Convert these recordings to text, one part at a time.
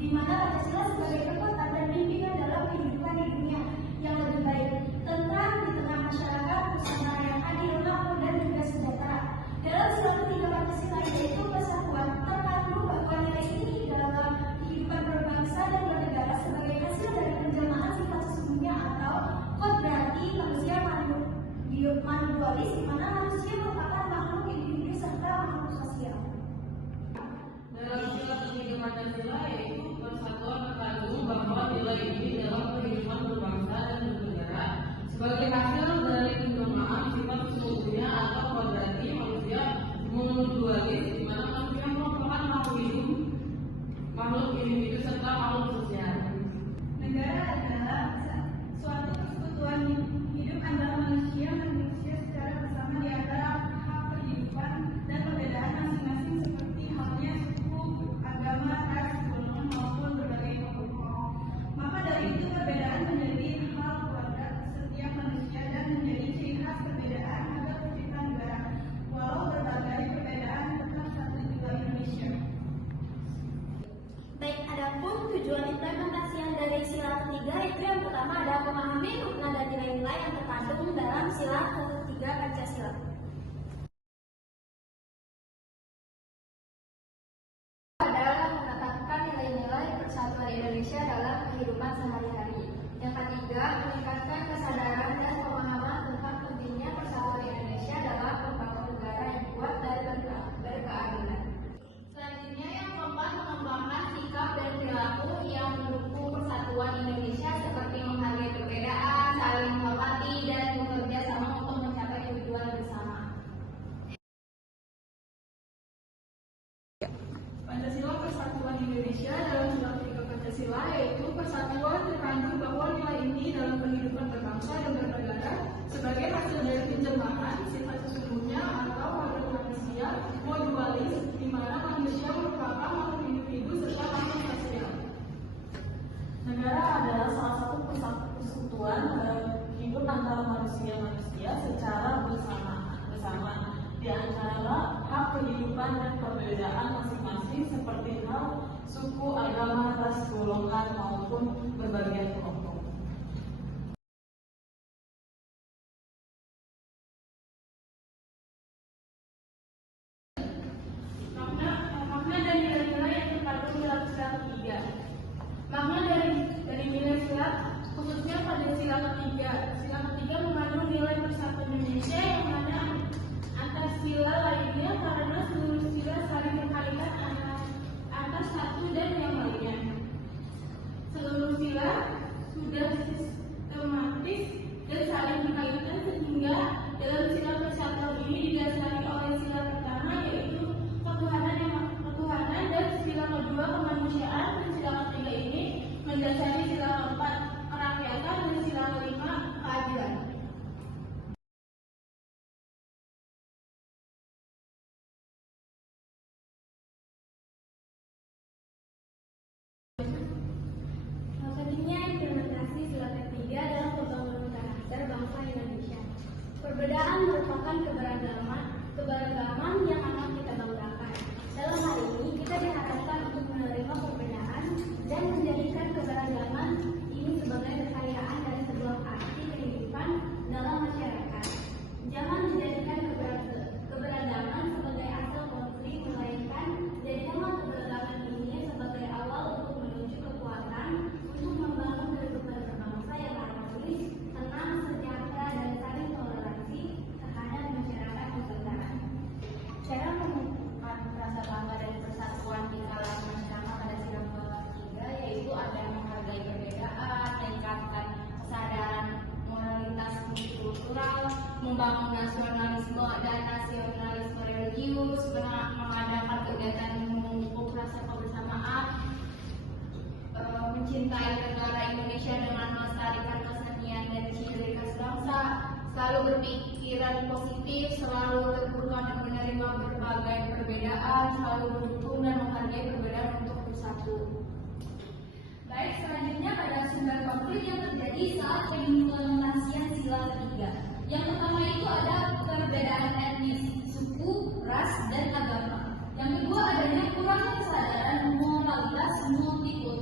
di mana Pancasila sebagai kekuatan dan bimbingan dalam kehidupan di dunia yang lebih baik, tentram di tengah masyarakat, usaha yang adil, makmur, dan juga sejahtera. Dalam sila ketiga Pancasila yaitu persatuan, terkandung bahwa nilai ini dalam kehidupan berbangsa dan bernegara sebagai hasil dari penjelmaan sifat sesungguhnya atau kodrati manusia manusialis, di mana manusia merupakan makhluk individu serta makhluk sosial. Dalam sila ketiga Pancasila yaitu persatuan, terkandung bahwa nilai ini dalam kehidupan berbangsa dan bernegara sebagai hasil dari penjelmaan sifat sesungguhnya atau kodrati manusia manusialis, di mana manusia merupakan makhluk individu serta makhluk sosial. Negara adalah suatu persekutuan hidup antara manusia secara bersama di antara hak kehidupan dan perbedaan masing-masing seperti halnya suku, agama, ras, golongan maupun berbagai kelompok. Maka dari itu perbedaan menjadi hal wajar setiap manusia dan menjadi ciri khas perbedaan agar tercipta negara. Walau berbagai perbedaan tetap satu juga Indonesia. Baik, adapun tujuan implementasian dari sila ketiga itu yang pertama adalah memahami makna dan nilai-nilai yang terkandung dalam sila ketiga Pancasila. Adalah menetapkan nilai-nilai persatuan Indonesia dalam kehidupan sehari-hari. Yang ketiga, meningkatkan kesadaran dan pemahaman tentang pentingnya persatuan Indonesia dalam membangun negara yang kuat dan berkeadilan. Selanjutnya yang keempat, mengembangkan sikap dan perilaku yang mendukung persatuan Indonesia seperti menghargai perbedaan, saling menghormati, dan bekerja sama untuk mencapai tujuan bersama. Pancasila Persatuan Indonesia dalam sila ketiga Pancasila yaitu persatuan terkandung bahwa nilai ini dalam kehidupan berbangsa dan bernegara sebagai hasil dari penjelmaan sifat sesungguhnya atau kodrat manusia modualis, di mana manusia merupakan makhluk individu serta makhluk sosial. Negara adalah salah satu persekutuan hidup antara manusia secara bersama di antara hak kehidupan dan perbedaan masing-masing seperti hal suku, agama, ras, golongan maupun berbagai kelompok. Makna dan nilai-nilai yang terkandung dalam sila ketiga. Makna dari nilai sila khususnya pada sila ketiga. Sila ketiga mengandung nilai persatuan Indonesia yang mana antar sila lainnya karena seluruh sila saling berkaitan antar satu dan yang lainnya. Seluruh sila sudah sistematis dan saling berkaitan sehingga dalam sila persatuan ini didasari oleh sila pertama yaitu ketuhanan dan sila kedua kemanusiaan, dan sila ketiga ini mendasari sila keempat kerakyatan dan sila kelima keadilan. Selanjutnya implementasi sila ketiga dalam pembangunan karakter bangsa Indonesia. Perbedaan merupakan keberagaman yang akan kita banggakan. Dalam hal ini kita diharapkan untuk menerima perbedaan dan menjadikan keberagaman ini sebagai kekayaan dari sebuah arti kehidupan dalam masyarakat. Jangan menjadikan keberagaman sebagai asal konflik, melainkan jadikanlah keberagaman ini sebagai awal untuk menuju kekuatan untuk membangun kehidupan berbangsa yang harmonis, tenang, sejahtera, dan saling toleransi terhadap masyarakat Nusantara. Cara menemukan rasa bangga dan persatuan di kalangan masyarakat pada sila ketiga yaitu ada menghargai perbedaan, meningkatkan kesadaran moralitas multikultural, membangun nasionalisme dan nasionalisme religius, mengadakan kegiatan memupuk rasa kebersamaan, mencintai negara Indonesia dengan melestarikan kesenian dan ciri khas bangsa, selalu berpikiran positif, selalu terbuka dan menerima berbagai perbedaan, selalu mendukung dan menghargai perbedaan untuk bersatu. Baik, selanjutnya pada sumber konflik yang terjadi saat pengimplementasian sila ketiga. Yang pertama itu ada perbedaan etnis, suku, ras, dan agama. Yang kedua adanya kurangnya kesadaran moralitas multikultural.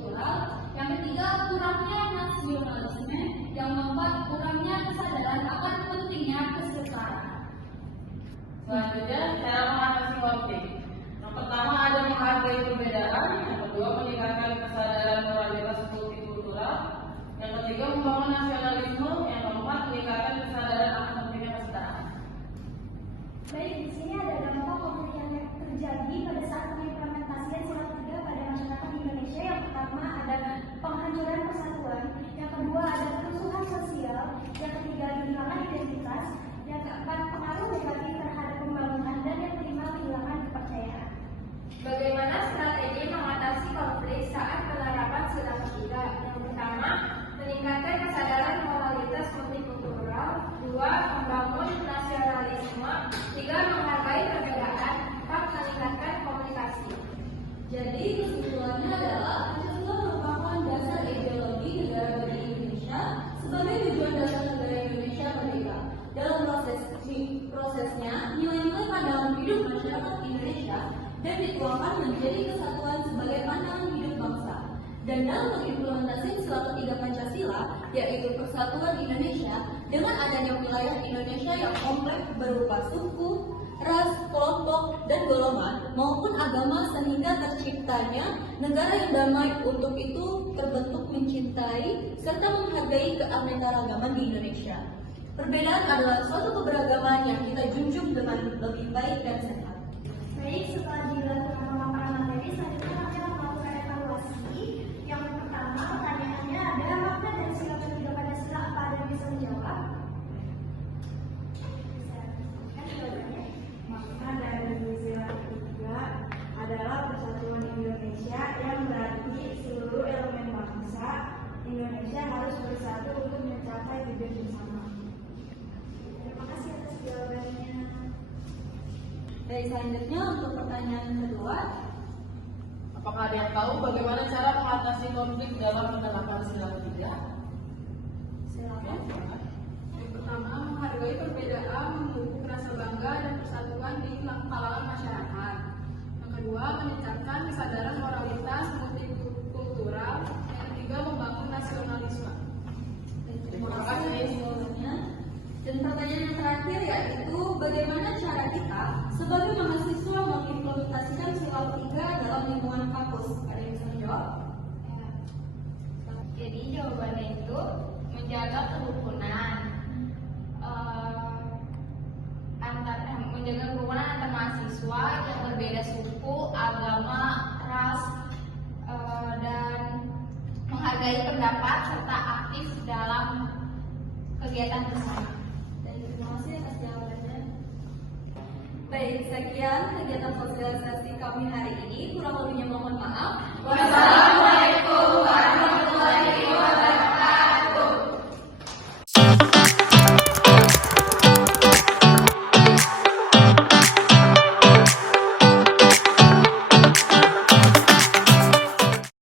Selanjutnya, cara mengatasi konflik. Yang pertama ada menghargai perbedaan, yang kedua meningkatkan kesadaran moralitas multikultural, yang ketiga membangun nasionalisme, yang keempat meningkatkan kesadaran akan pentingnya kesetaraan. Baik, di sini ada dampak konflik yang terjadi pada saat pengimplementasian sila ketiga pada masyarakat Indonesia. Yang pertama ada penghancuran persatuan, yang kedua ada kerusuhan sosial, yang ketiga kehilangan identitas, yang keempat pengaruh negatif terhadap pembangunan, dan yang kelima kehilangan kepercayaan. Bagaimana strategi mengatasi konflik saat penerapan sila ketiga? Yang pertama, meningkatkan kesadaran moralitas multikultural. Dua, membangun nasionalisme. Tiga, menghargai perbedaan. Empat, meningkatkan komunikasi. Jadi kesimpulannya adalah Pancasila merupakan dasar ideologi negara bagi Indonesia sebagai tujuan dasar negara Indonesia merdeka. Dalam prosesnya, nilai-nilai pandangan hidup masyarakat Indonesia dan dituangkan menjadi kesatuan sebagai pandangan hidup bangsa. Dan dalam mengimplementasi sila ketiga Pancasila, yaitu persatuan Indonesia, dengan adanya wilayah Indonesia yang kompleks berupa suku, ras, kelompok, dan golongan maupun agama sehingga terciptanya negara yang damai. Untuk itu terbentuk mencintai serta menghargai keanekaragaman di Indonesia. Perbedaan adalah suatu keberagaman yang kita junjung dengan lebih baik dan sehat. Baik, setelah dilakukan pemaparan materi, selanjutnya kami akan melakukan evaluasi. Yang pertama, pertanyaannya ada makna dari sila ketiga Pancasila, apa ada yang bisa menjawab? Bisa kan jawabannya? Makna dari sila ketiga adalah persatuan Indonesia, yang berarti seluruh elemen bangsa Indonesia harus bersatu untuk mencapai tujuan bersama. Terima kasih atas jawabannya. Baik, selanjutnya untuk pertanyaan kedua, Apakah ada yang tahu bagaimana cara mengatasi konflik dalam penerapan sila ketiga? silakan. Yang pertama, menghargai perbedaan, memupuk rasa bangga dan persatuan di kalangan masyarakat. Yang kedua, meningkatkan kesadaran moralitas multikultural. Yang ketiga, membangun nasionalisme. Terima kasih jawabannya. Dan pertanyaan yang terakhir yaitu bagaimana cara kita sebagai mahasiswa mengimplementasikan sila ketiga dalam lingkungan kampus? Ada yang bisa menjawab? Jadi jawabannya itu menjaga kerukunan, menjaga kerukunan antar mahasiswa yang berbeda suku, agama, ras, dan menghargai pendapat serta aktif dalam kegiatan bersama. Dan terima kasih atas jawabannya. Baik, sekian kegiatan sosialisasi kami hari ini. Kurang lebih